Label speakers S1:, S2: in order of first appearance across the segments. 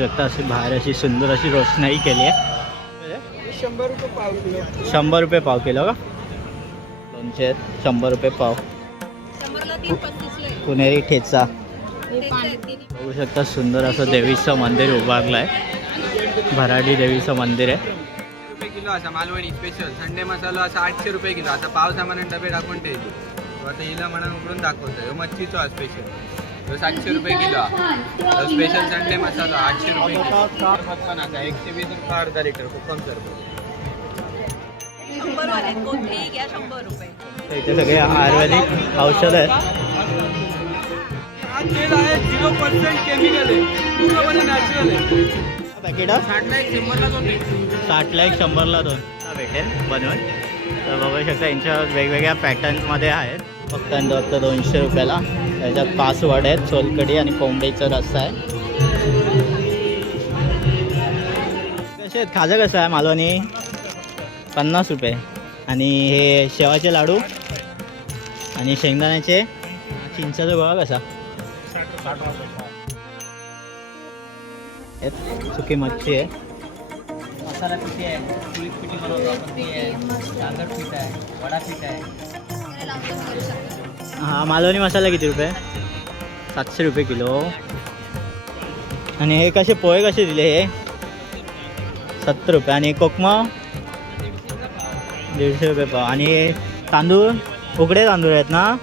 S1: शकता अशी बाहेर अशी सुंदर अशी रोषणाई केली आहे.
S2: शंभर रुपये पाव किलो.
S1: शंभर रुपये पाव किलो का? दोनशे आहेत शंभर रुपये पाव. पुणेरी ठेचा. बघू शकता सुंदर असं देवीचं मंदिर उभारलं आहे भराडी देवीचं मंदिर आहे.
S2: रुपये किलो असा मालवणी स्पेशल संडे मसाला असा आठशे रुपये किलो. आता पाव सामान डबे टाकून ठेवली. तो आता हिला म्हणून उघडून दाखवतो मच्छीचो स्पेशल तो सातशे रुपये किलो. तो स्पेशल संडे मसाला आठशे रुपये किलो. पण असा एकशे वीस रुपये अर्धा लिटर कोकम सरबत
S1: इथे सगळे आयुर्वेदिक औषध आहेत
S2: हा तेल आहे झिरो पर्सेंट केमिकल आहे पूर्णपणे नॅचरल आहे
S1: पॅकेट
S2: साठला एक शंभरला दोन.
S1: भेटेल. बनवून तर बघू शकता यांच्या वेगवेगळ्या पॅटर्नमध्ये आहेत. फक्त फक्त दोनशे रुपयाला. त्याच्यात पाच वड आहेत सोलकडी आणि कोंबडीचा रस्सा आहे. कसे आहेत? खाजा कसं आहे? मालवणी? पन्नास रुपये. आणि हे शेवाचे लाडू आणि शेंगदाण्याचे चिंचाचा गोळा कसा? सुकी मच्छी आहे.
S2: मसाला पिठी आहे. कुळीत पिठी बनवतो आपण. ती आहे. डांगर पीठ आहे. वडा पीठ आहे.
S1: हा मालवणी मसाला किती रुपये? सातशे रुपये किलो. आणि हे कसे पोहे कसे दिले हे? सत्तर रुपये. आणि कोकमा? दीडशे रुपये पाव. आणि तांदूळ? उकडे तांदूळ आहेत ना?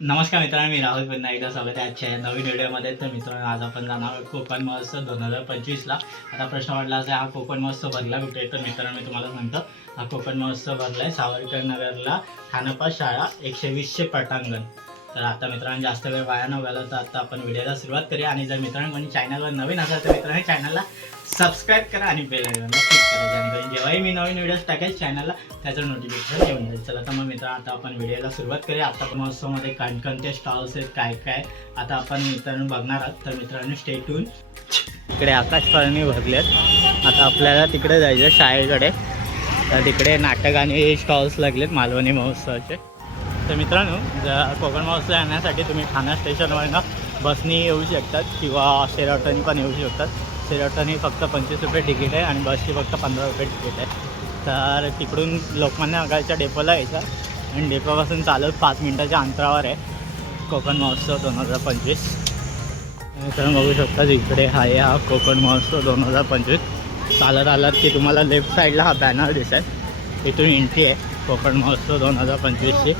S1: नमस्कार मित्रांनो मी राहुल पुन्हा एकदा स्वागत आहे आजच्या नवीन व्हिडिओमध्ये. तर मित्रांनो आज आपण जाणार आहोत कोकण महोत्सव दोन हजार पंचवीसला. आता प्रश्न वाटला असा हा कोकण महोत्सव भरला कुठे? तर मित्रांनो मी तुम्हाला सांगतो. हा कोकण महोत्सव भरला आहे सावरकर नगरला खानपा शाळा एकशे वीसशे पटांगण. तर आता मित्रांनो जास्त वेळ वाया न घालवता तर आता आपण व्हिडिओला सुरुवात करूया. आणि जर मित्रांनो कोणी चॅनलवर नवीन असेल तर मित्रांनो चॅनलला सबस्क्राईब करा आणि बेल आयकॉनला क्लिक करा. जेणेकरून जेव्हाही मी नवीन व्हिडिओ टाकेल चॅनलला त्याचं नोटिफिकेशन येऊन जाईल. चला तर मग मित्रांनो आता आपण व्हिडिओला सुरुवात करूया. आता महोत्सवामध्ये महोत्सवमध्ये कोणकोणते स्टॉल्स आहेत काय काय? आता आपण मित्रांनो बघणार आहोत. तर मित्रांनो स्टे टून इकडे आकाशपाळणी भरलेत. आता आपल्याला तिकडे जायचं शाळेकडे. तर तिकडे नाटक आणि स्टॉल्स लागलेत मालवणी महोत्सवाचे. तर मित्रांनो जर कोकण महोत्सव येण्यासाठी तुम्ही ठाणा स्टेशनवरनं बसनी येऊ शकतात किंवा शेरावटनी पण येऊ शकतात. शेरावटनी फक्त पंचवीस रुपये तिकीट आहे आणि बसची फक्त पंधरा रुपये तिकीट आहे. तर तिकडून लोकमान्य आगाच्या डेपोला यायचं आणि डेपोपासून चालत पाच मिनटाच्या अंतरावर आहे कोकण महोत्सव दोन हजार पंचवीस. मित्रांनो बघू शकता इकडे आहे हा कोकण महोत्सव दोन हजार पंचवीस. चालत आलात की तुम्हाला लेफ्ट साईडला हा बॅनर दिसेल. इथून एंट्री आहे कोकण महोत्सव दोन हजार पंचवीसची.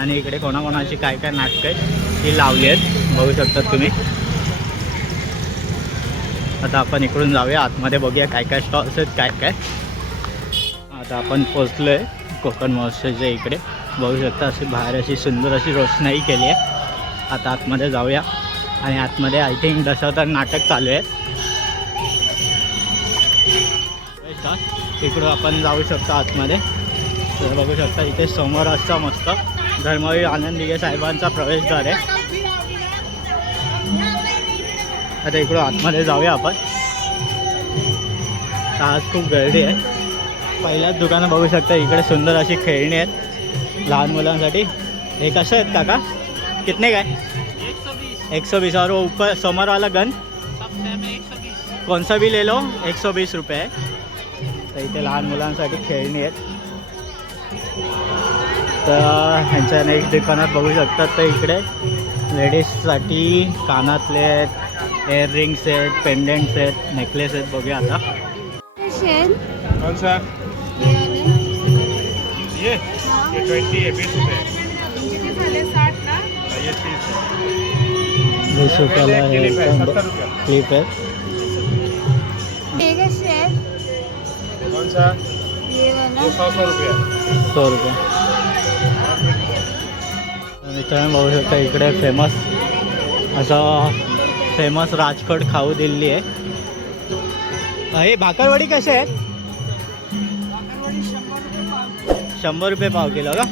S1: आणि इकडे कोणाकोणाची काय काय नाटकं आहेत ती लावली आहेत. बघू शकतात तुम्ही. आता आपण इकडून जाऊया. आतमध्ये बघूया काय काय स्टॉल्स आहेत काय काय. आता आपण पोचलो आहे कोकण महोत्सवच्या इकडे. बघू शकता अशी बाहेर अशी सुंदर अशी रोषणाई केली आहे. आता आतमध्ये जाऊया. आणि आतमध्ये आय थिंक दशावतार नाटक चालू आहे इकडं आपण जाऊ शकतो आतमध्ये. तर बघू शकता इथे समोर असतं मस्त धर्मवीर आनंद दिघे साहेबांचा प्रवेशद्वार आहे. आता इकडं आतमध्ये जाऊया आपण. आज खूप गर्दी आहे. पहिल्याच दुकानं बघू शकता इकडे सुंदर अशी खेळणी आहेत लहान मुलांसाठी. हे कसं आहेत काका? कितने काय? एक सौ बीस और ऊपर समर गन? कोणसा बी ले लो एक सौ बीस रुपये आहे. तर इथे लहान मुलांसाठी खेळणी आहेत. तर ह्यांच्या नेक्स्ट दुकानात बघू शकतात तर इकडे. लेडीजसाठी कानातले आहेत इयर रिंग्स आहेत पेंडेंट्स आहेत नेकलेस आहेत बघूया आता.
S2: है
S1: वीस रुपयाला हे क्लिप
S2: रुपया।
S1: सौ रुपये। मित्रांनो बघू शकता इकडे फेमस असं फेमस राजकोट खाऊ दिल्ली आहे. हे भाकरवडी कसे आहेत शंभर रुपये पाव किलो का?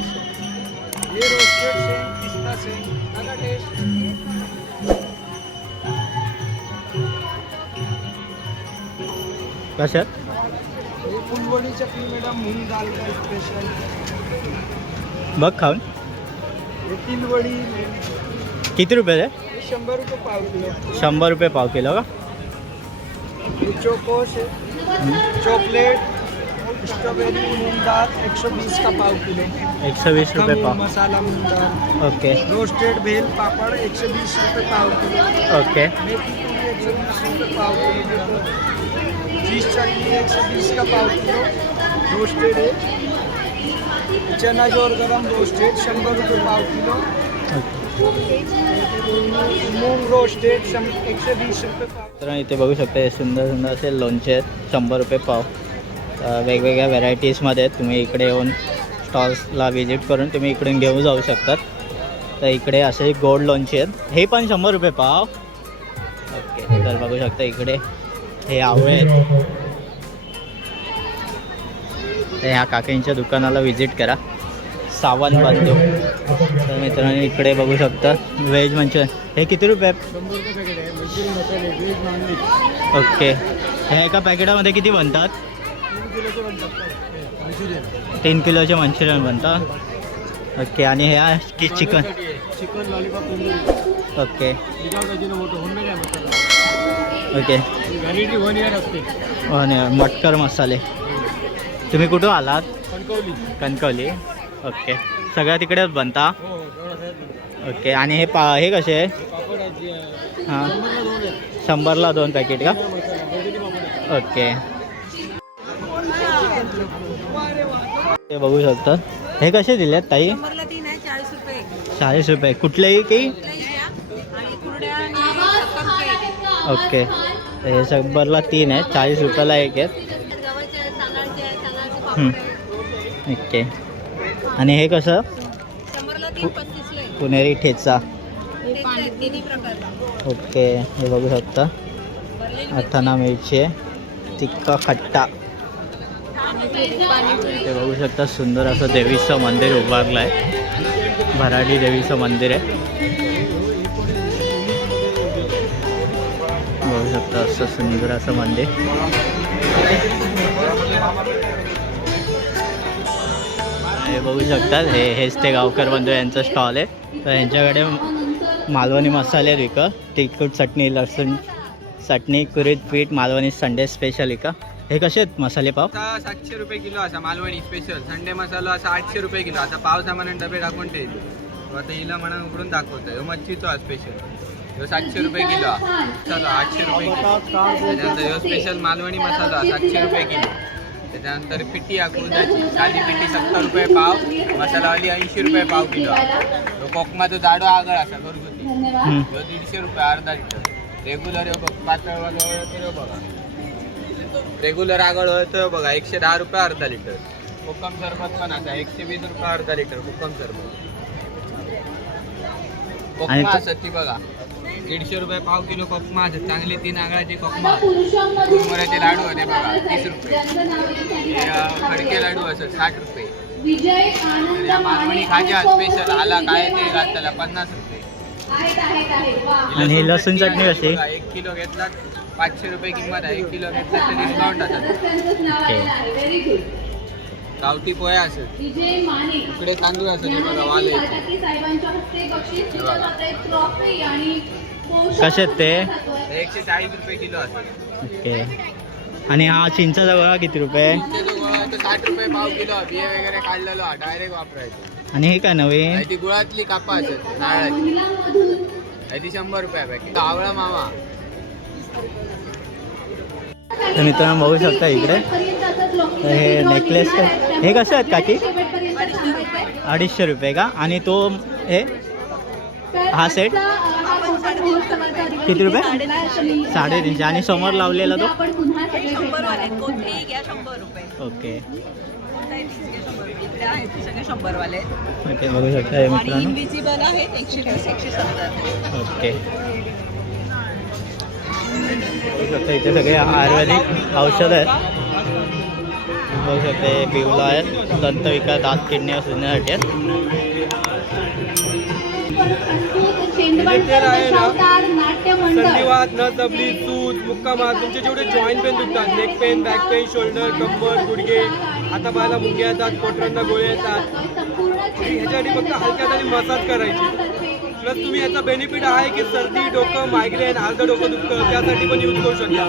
S2: ये रोस्टेड से पिस्ता से अलग टेस्ट
S1: कशात?
S2: ये फुलवडी मैडम मूंग दाल का स्पेशल
S1: बघ खाऊन.
S2: ये तिलवडी
S1: किती रुपये आहे
S3: शंभर रुपये पाव किलो.
S1: शंभर रुपये पाव किलो का?
S3: चोकोस चॉकलेट स्ट्रॉबेरी मूंग दाल एक सौ बीस का पाव किलो.
S1: एकशे वीस रुपये पाव.
S3: मसाला मूंग
S1: ओके.
S3: रोस्टेड भेल पापड़ एक सौ बीस रुपये पाव किलो.
S1: ओके.
S3: एक सौ बीस रुपये पाव किलो. चीज़ चटनी एक सौ बीस का पाव किलो. रोस्टेड है. चना जोर गरम रोस्टेड शंभर रुपये पाव किलो. रोस्टेड एकशे वीस रुपये पाव
S1: तर इथे बघू शकता हे सुंदर सुंदर असे लोणचे आहेत शंभर रुपये पाव. वेगवेगळ्या व्हरायटीजमध्ये आहेत. तुम्ही इकडे येऊन स्टॉल्सला व्हिजिट करून तुम्ही इकडून घेऊन जाऊ शकतात. तर इकडे असे गोड लोणचे आहेत. हे पण शंभर रुपये पाव. ओके तर बघू शकता इकडे हे आवळे आहेत. तर ह्या काकींच्या दुकानाला व्हिजिट करा. सावंत बंधू तर मित्रांनो इकडे बघू शकता व्हेज मंचुरियन हे किती रुपये? ओके. ह्या एका पॅकेटामध्ये किती बनतात?
S3: तीन किलोचे मंचुरियन
S1: बनतात ओके आणि ह्या की chicken.
S3: Chicken lollipop
S1: okay okay
S3: one year
S1: Matkar मसाले. तुम्ही कुठून आलात?
S3: कणकवली.
S1: कणकवली. ओके. सगळ्या तिकडेच बनता?
S3: हो
S1: ओके. आणि हे पा हे कसे? आहे. हां.
S3: शंभरला दोन आहेत.
S1: पॅकेट का? ओके. ते बघू शकतात हे कसे दिलेत ताई?
S4: शंभरला तीन आहे चाळीस रुपये.
S1: कुठलेही की?
S4: कुठल्याही घ्या. आणि कुरड्या आणि सत्तर रुपये
S1: ओके. हे शंभरला तीन आहे. चाळीस रुपयाला एक आहेत
S4: गव्हाचे आहे तांदळाचे आहे तांदळाचे
S1: हं.
S4: पापड आहे
S1: ओके. आणि हे कसं? पुणेरी ठेचा. ओके हे बघू शकता. अथाना मिरची तिक्का खट्टा. ते बघू शकता सुंदर असं देवीचं मंदिर उभारलं आहे भराडी देवीचं मंदिर आहे. बघू शकता असं सुंदर असं मंदिर. हे बघू शकतात. हे हेच ते गावकर बंधू यांचं स्टॉल आहे. तर यांच्याकडे मालवणी मसाले आहेत तिखट चटणी लसूण चटणी कुरीत पीठ मालवणी संडे स्पेशल विक हे कसे आहेत मसाले पाव?
S2: सातशे रुपये किलो असा मालवणी स्पेशल संडे मसाला असा आठशे रुपये किलो. आता पावसामान डबे टाकून ठेवतो. आता हिला म्हणून उघडून दाखवतो मच्छीचो हा स्पेशल ह्यो सातशे रुपये किलो चला चलो आठशे रुपये किलो. त्याच्यानंतर ह्यो स्पेशल मालवणी मसाला सातशे रुपये किलो. त्याच्यानंतर पिठी हा कुर्दाची साधी पिठी सत्तर रुपये पाव मसालावाली ऐंशी रुपये पाव किलो. ह्यो कोकमाचो जाडो आगळ असा घरगुती. ह्यो दीडशे रुपये अर्धा लिटर. रेग्युलर पातळवालो ह्यो तर ह्यो बघा. रेग्युलर आगळ होय तर बघा एकशे दहा रुपये अर्धा लिटर. कोकम सरबत पण असा एकशे वीस रुपये अर्धा लिटर कोकम सरबत. कोकमा
S1: तो-
S2: असत ती बघा. दीडशे रुपये पाव किलो कोकमा असत चांगली तीन आगळाची कोकमा कुरमुऱ्याचे लाडू होते बघा तीस रुपये. हे, खडके लाडू असत साठ रुपये. खाजा स्पेशल आला काय ते घातला पन्नास रुपये.
S5: आहेत आहेत आहेत. वा.
S1: आणि लसूण चटणी
S2: बघा, एक किलो घेतला पाचशे रुपये किंमत आहे. एक किलो घेतला तर डिस्काउंट असत
S5: गुड
S2: गावठी पोहे असत
S5: विजय माने.
S2: इकडे तांदूळ असत बघा वाले
S1: कसे आहेत ते?
S2: एकशे चाळीस रुपये किलो
S1: ओके. आणि हा चिंचाचा गोळा किती रुपये?
S2: साठ रुपये पाव किलो. बिये वगैरे काढलेलो डायरेक्ट वापरायचं.
S1: आणि हे काय नवीन
S2: ती गुळातली कापा असत नारळाची. ती शंभर रुपया पॅकेट आवळा मावा.
S1: तर मित्रांनो बघू शकता इकडे. हे काय- हे कसे आहेत काकी? अडीचशे रुपये का? आणि तो हे? हा set? किती रुपये? साडेतीनशे आणि समोर लावलेला तो.
S4: कोणतेही घ्या शंभर रुपये
S1: ओके बघू शकता
S4: आणि
S1: मित्रांनो.
S4: इनविजिबल आहेत एकशे वीस एकशे सत्तर.
S1: ओके. शकता इथे सगळे आयुर्वेदिक औषध आहेत. बघू शकता हे बिवला आहेत. दंतविकार दात किडनी सुजण्यासाठी आहेत.
S3: संधिवात न? तबली सूज मुक्कामात. तुमचे जेवढे जॉईंट पेन दुखतात neck pain back pain shoulder कंबर गुडघे हातापायाला मुंग्या येतात पोटरांना गोळे येतात. ह्याच्यासाठी फक्त हलक्या हाताने मसाज करायची. प्लस तुम्ही याचा बेनिफिट आहे की सर्दी डोकं मायग्रेन अर्ध डोकं दुखतं त्यासाठी पण यूज करू शकता.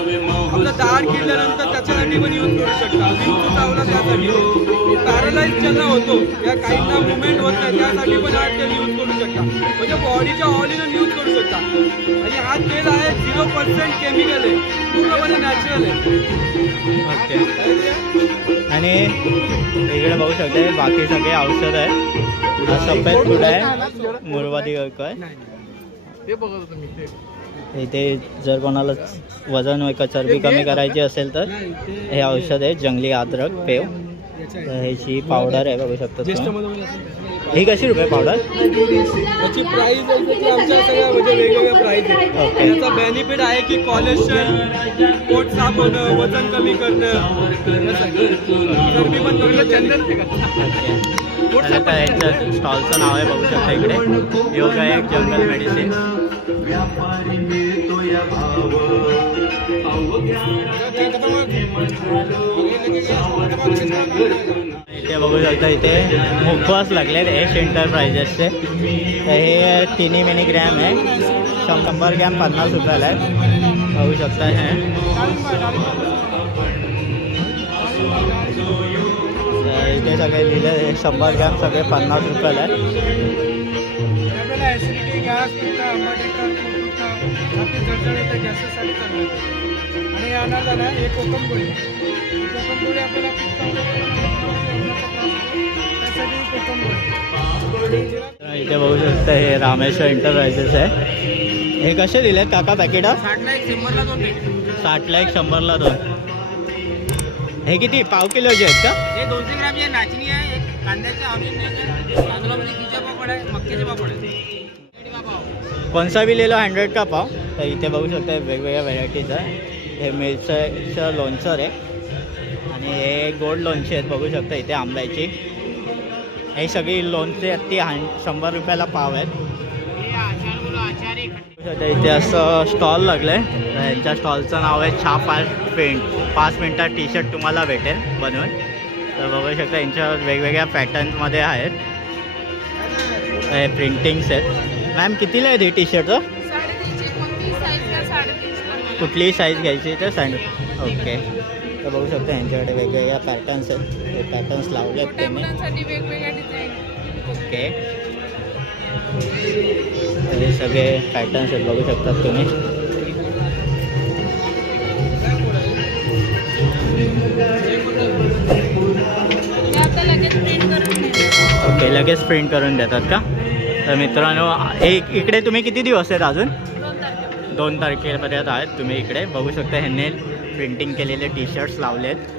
S3: आपलं दाढ किडल्यानंतर त्याच्यासाठी पण यूज करू शकता. विंचू चावला त्यासाठी. पॅरालाइज ज्यांना होतो या काहींना मुवमेंट होत नाही त्यासाठी पण हा तेल यूज करू शकता. म्हणजे बॉडीच्या ऑलिन यूज करू शकता. आणि हा तेल आहे झिरो पर्सेंट केमिकल आहे. पूर्णपणे नॅचरल आहे.
S1: ओके. आणि इकडे बघू शकता बाकी सगळे औषध आहे. हा सफेद फूड आहे. मुरवादी आहे
S2: ते बघत होतो मी ते
S1: इथे जर कोणाला वजन चरबी कमी करायची असेल तर हे औषध आहे जंगली अद्रक पेव. ह्याची पावडर आहे बघू शकता ही कशी रुपये पावडर
S3: त्याची आहे की आमच्या सगळ्या म्हणजे वेगवेगळ्या प्राइस आहे.
S1: ओके
S3: याचा बेनिफिट आहे की कोलेस्ट्रॉल पोट साफ होणं वजन कमी करणं. पण चंदन
S1: यांचं स्टॉलचं नाव आहे बघू शकता इकडे. योगा एक जंगल मेडिसिन इथे बघू शकता इथे. मुखवास लागलेत एश एंटरप्राइजेसचे तर हे तिन्ही मिनी ग्रॅम आहे. शंभर ग्रॅम पन्नास रुपयाला आहे बघू शकता हे. इथे सगळे लिहिले शंभर ग्रॅम सगळे पन्नास रुपयाला आहे
S3: आपल्याला ऍसिडिटी आहे. आणि हे अनार आहे हे आपल्याला
S1: इथे बघू शकता हे रामेश्वर एंटरप्राइजेस आहे. हे कसे दिलेत काका पॅकेट
S2: साठला एक शंभरला दोन.
S1: साठला एक शंभरला दोन हे किती? पाव किलोचे आहेत का?
S2: हे दोनशे ग्रामची नाचणी आहे एक कांद्याचे ऑनियन आहे तांदूळामध्ये खिचा पापड आहे मक्याचे पापड आहे. पाव
S1: कोणसा बी लिहिलं? हंड्रेड का पाव? तर इथे बघू शकता वेगवेगळ्या व्हरायटीज आहे. हे मिरचं लोणचं आहे. आणि हे गोड लोणचे आहेत बघू शकता इथे आंब्याची. हे सगळी लोणचे आहेत ती हं शंभर रुपयाला पाव आहेत. इथे असं स्टॉल लागलं आहे यांच्या स्टॉलचं नाव आहे छा पाच पेंट. पाच मिनटात टी शर्ट तुम्हाला भेटेल बनवून. तर बघू शकता यांच्यावर वेगवेगळ्या पॅटर्नमध्ये आहेत. हे प्रिंटिंग्स आहेत. मॅम कितीला आहे टी शर्टचं कुठलीही साईज घ्यायची तर सांग ओके तर बघू शकता यांच्याकडे वेगवेगळ्या पॅटर्न्स आहेत. हे पॅटर्न्स लावले आहेत त्यांनी. ओके. तर हे सगळे पॅटर्न्स आहेत बघू शकतात तुम्ही. ओके लगेच प्रिंट करून देतात का? तर मित्रांनो एक इकडे तुम्ही किती दिवस आहेत अजून?
S4: दोन
S1: तारखेपर्यंत आहेत तुम्ही इकडे. बघू शकता ह्यांनी प्रिंटिंग केलेले टी शर्ट्स लावले आहेत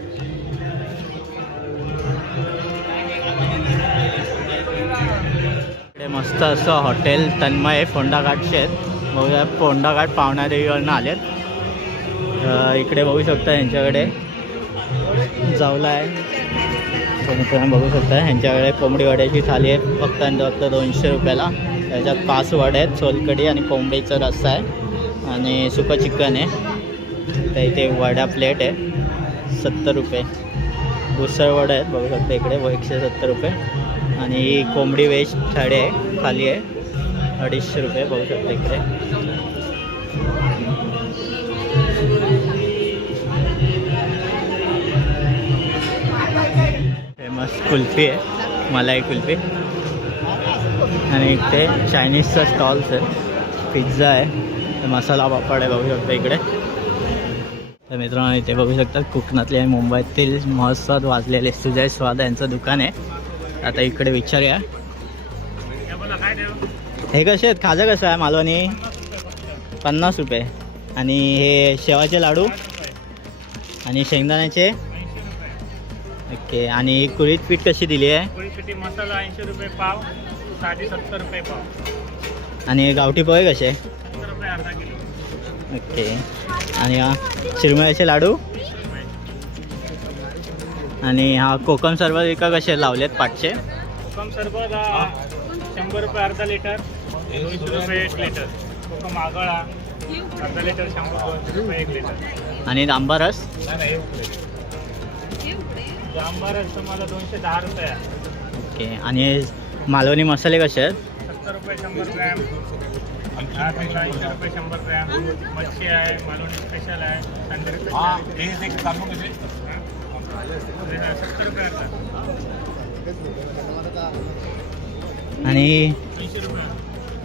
S1: इकडे मस्त असं हॉटेल तन्मय फोंडाघाटचे आहेत. बघूया फोंडाघाट पावणादेवीवरनं आलेत. इकडे बघू शकता यांच्याकडे. जावला आहे. मित्रांनो बघू शकता ह्यांच्याकडे कोंबडी वड्याची थाली आहे. फक्त आणि फक्त दोनशे रुपयाला. त्याच्यात पाच वडे आहेत सोलकडी आणि कोंबडीचा रस्सा आहे. आणि सुकं चिकन आहे. तर इथे वडा प्लेट आहे. सत्तर रुपये. उसळ वडा आहेत बघू शकता इकडे. व एकशे सत्तर रुपये. आणि ही कोंबडी वेज थाळी आहे खाली आहे. अडीचशे रुपये बघू शकता इकडे. फेमस कुल्फी आहे मलाई कुल्फी. आणि इथे चायनीजचा स्टॉल्स आहे. पिझ्झा आहे. मसाला पापड आहे बघू शकता इकडे. तर मित्रांनो इथे बघू शकता कोकणातले आणि मुंबईतील महत्वाद वाजलेले सुजय स्वाद यांचं दुकान आहे. आता इकडे विचारूया. हे कसे आहेत? खाजा कसं आहे? मालवणी? पन्नास रुपये. आणि हे शेवाचे लाडू? आणि शेंगदाण्याचे? ओके. आणि कुळीत पीठ कशी दिली आहे?
S6: मसाला ऐंशी रुपये पाव साडे सत्तर रुपये पाव.
S1: आणि गावठी पोहे कसे?
S6: रुपये अर्धा किलो.
S1: ओके. आणि हा चिरमुळ्याचे लाडू. आणि हा कोकम सरबत विका कसे लावलेत पाचशे.
S6: कोकम सरबत शंभर रुपये अर्धा लिटर दोनशे रुपये एक लिटर. कोकम आगळा अर्धा लिटर शंभर रुपये एक लिटर.
S1: आणि आंबा रस.
S6: आंबा रस तुम्हाला दोनशे दहा रुपये.
S1: ओके. आणि मालवणी मसाले कसे आहेत?
S6: सत्तर रुपये शंभर ऐंशी रुपये शंभर ग्रॅम मच्छी आहे मालवणी स्पेशल आहे सत्तर रुपये
S1: आणि
S6: तीनशे रुपये.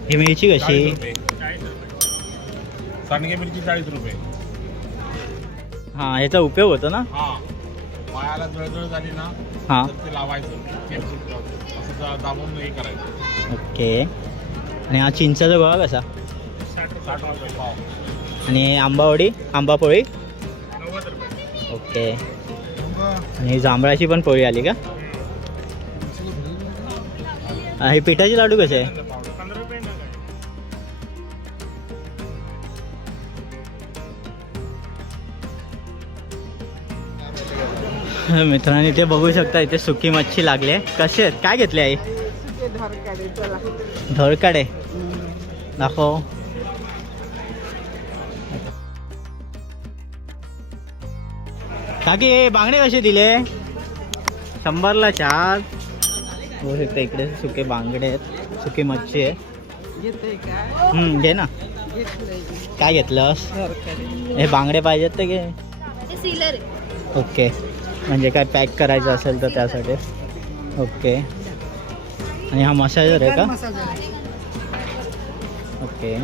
S1: ही मिरची कशी?
S6: चाळीस रुपये.
S7: सांडगे मिरची चाळीस रुपये.
S1: हां याचा उपयोग होतो ना?
S7: हा. पायाला जळजळ झाली ना
S1: हां.
S7: तर ते लावायचं. तेल असं दा- दाबून हे करायचं.
S1: ओके. आणि हा चिंचाचा गोळा कसा? आणि आंबावडी आंबापोळी? ओके. आणि जांभळाची पण पोळी आली का? हे पिठाचे लाडू कसे आहे? मित्रांनो इथे बघू शकता इथे सुकी मच्छी लागली आहे. कसे आहेत? काय घेतले धरकाडे दाखव. काकी हे बांगडे कसे दिले? शंभरला चार. बघू शकता इकडे सुके बांगडे आहेत. सुकी मच्छी आहे. हम्म, घे ना. काय घेतलंस? हे बांगडे पाहिजेत तर घे. ओके. म्हणजे काय पॅक करायचं असेल तर त्यासाठी. ओके. आणि हा मसाजर आहे का? ओके.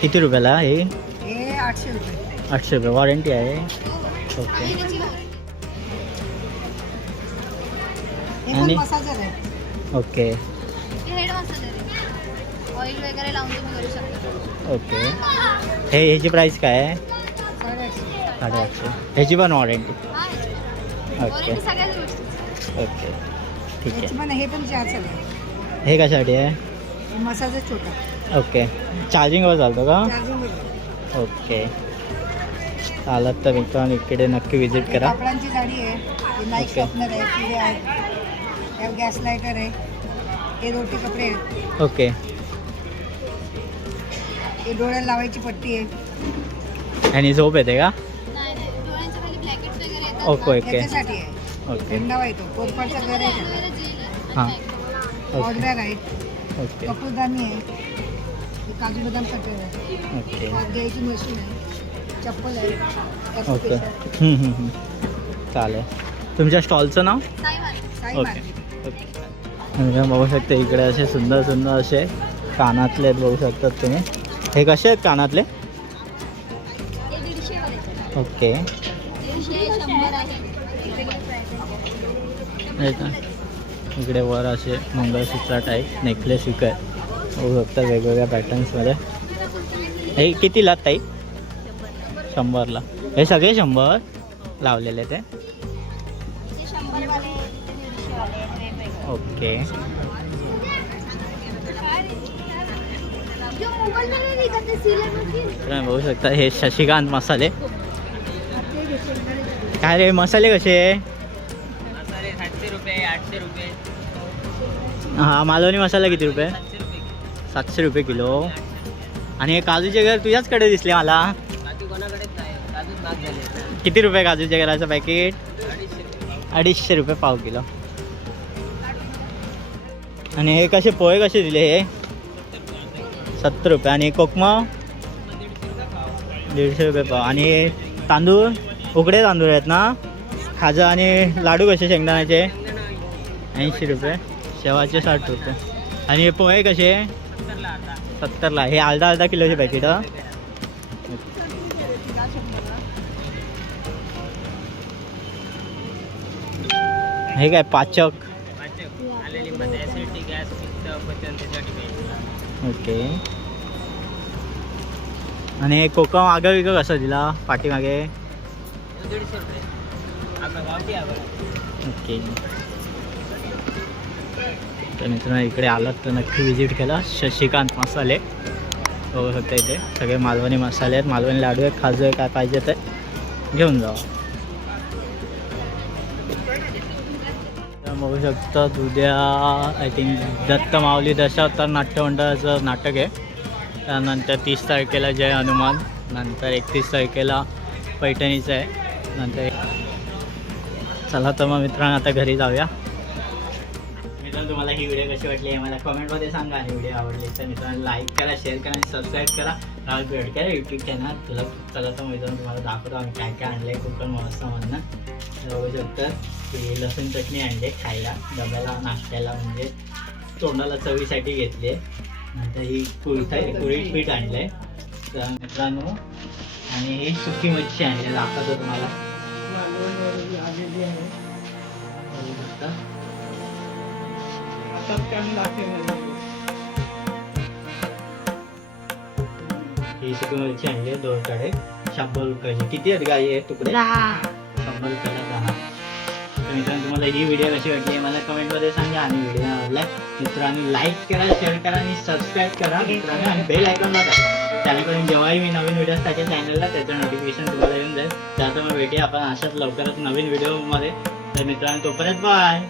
S1: किती रुपयाला हे?
S4: हे आठशे रुपये.
S1: आठशे रुपये. वॉरंटी आहे. ओके.
S4: हे
S1: आणि- ओके.
S5: हेड मसाजर आहे. ऑइल वगैरे लावून तुम्ही करू शकता.
S1: ओके. हे ह्याची प्राईस काय आहे?
S4: साडेआठशे.
S1: साडेआठशे. ह्याची पण वॉरंटी.
S5: हा
S1: ओके. ओके. ठीक आहे.
S4: पण हे पण चार आहे
S1: हे कशासाठी आहे?
S4: हे मसाजर छोटा.
S1: ओके. चार्जिंगवर चालतो का?
S4: Charging
S1: okay. चालत तर मित्रांनो इकडे नक्की विजिट करा.
S4: कापडांची आहे. हे
S1: ओके.
S4: शॉपनर आहे किडे या गॅस लायटर आहे. हे रोटी कपडे आहेत.
S1: ओके.
S4: हे डोळ्याला लावायची पट्टी आहे.
S1: आणि झोप येते का?
S5: नाही नाही. डोळ्यांच्या खाली ब्लॅकेट्स वगैरे येतात
S1: ओके
S5: ना,
S1: ओके.
S4: आहे.
S1: ओके.
S4: थंडावा येतो. घर आहे.
S5: आहे
S1: हां.
S5: makeup.
S1: ओके
S4: आहे
S1: ओके
S4: कपूरदानी आहे. हे काजू बदाम आहे
S1: ओके
S4: हात घ्यायची मशीन आहे. चप्पल आहे. त्याचं
S1: ओके
S4: पेशंट.
S1: हम्म, हम्म, हम्म. चालेल. तुमच्या स्टॉलचं नाव.
S4: Sai
S1: okay
S4: market.
S1: ओके तुम्ही बघू शकता इकडे असे सुंदर सुंदर असे कानातले आहेत बघू शकतात तुम्ही. हे कसे आहेत कानातले?
S5: हे दीडशे वाले.
S1: ओके
S5: दीडशे शंभर आहे.
S1: हे का? इकडे वर असे मंगळसूत्र टाईप नेकलेस विकत बघू शकता वेगवेगळ्या पॅटर्न्समध्ये हे कितीला ताई? शंभरला. हे सगळे शंभर लावलेले ते? ओके. बघू शकता हे शशिकांत मसाले. काय रे मसाले कसे?
S8: रुपये आठशे रुपये.
S1: हा मालवणी मसाला किती रुपये?
S8: सातशे रुपये किलो.
S1: आणि हे काजूचे घर तुझ्याचकडे दिसले मला. किती रुपये काजूच्या घराचं पॅकेट
S8: अडीचशे रुपये
S1: पाव किलो. आणि हे कसे पोहे कसे दिले हे? सत्तर रुपये. आणि कोकमा? दीडशे रुपये पाव. आणि तांदूळ? उकडे तांदूळ आहेत ना? खाजा आणि लाडू कसे शेंगदाण्याचे? ऐंशी रुपये. शेवाचे साठ रुपये. आणि हे पोहे कसे? सत्तरला. हे अर्धा अर्धा किलोचे पॅकेट हे काय पाचक? ओके. आणि हे कोकम आगं विगं कसं दिला पाठीमागे? ओके. तर मित्रांनो इकडे आलात तर नक्की विजिट केला शशिकांत मसाले. बघू शकता इथे सगळे मालवणी मसाले आहेत. मालवणी लाडू आहेत खाजू आहे काय पाहिजे ते घेऊन जावा. बघू शकता उद्या आय थिंक दत्त माऊली दशावतार नाट्यमंडळाचं नाटक आहे. त्यानंतर तीस तारखेला जय हनुमान. नंतर एकतीस तारखेला पैठणीचं आहे. नंतर चला तर मग मित्रांनो आता घरी जाऊया. मित्रांनो तुम्हाला ही व्हिडिओ कशी वाटली आहे मला कमेंटमध्ये सांगा. आणि व्हिडिओ आवडली तर मित्रांनो लाईक करा शेअर करा आणि सबस्क्राईब करा. राहुल बेडकर यूट्यूब चॅनल तुला चला तर मित्रांनो तुम्हाला दाखवतो आम्ही काय काय आणलं आहे कोकण महोत्सवामधनं बघू शकता की लसूण चटणी आणली खायला. डब्याला नाश्त्याला म्हणजे तोंडाला चवीसाठी घेतली. आहे नंतर ही कुळीत कुळीत पीठ आणलं आहे तर मित्रांनो आणि ही सुकी मच्छी आणली. दाखवतो तुम्हाला. ही आणली दोन शंभर रुपयाची. किती आहेत गाई आहेत तुकडे? शंभर रुपयाला दहा. तर मित्रांनो तुम्हाला ही व्हिडिओ कशी वाटली मला कमेंटमध्ये सांगा आणि व्हिडिओ आवडला मित्रांनी लाईक करा शेअर करा आणि सबस्क्राईब करा. मित्रांनो आणि बेल आयकॉन दाबा त्यानंतर जेव्हाही मी नवीन व्हिडिओ टाकेल चॅनलला त्याचं नोटिफिकेशन तुम्हाला येऊन जाईल. त्याचं मग भेटूया आपण अशाच लवकरच नवीन व्हिडिओमध्ये तर मित्रांनो तोपर्यंत बाय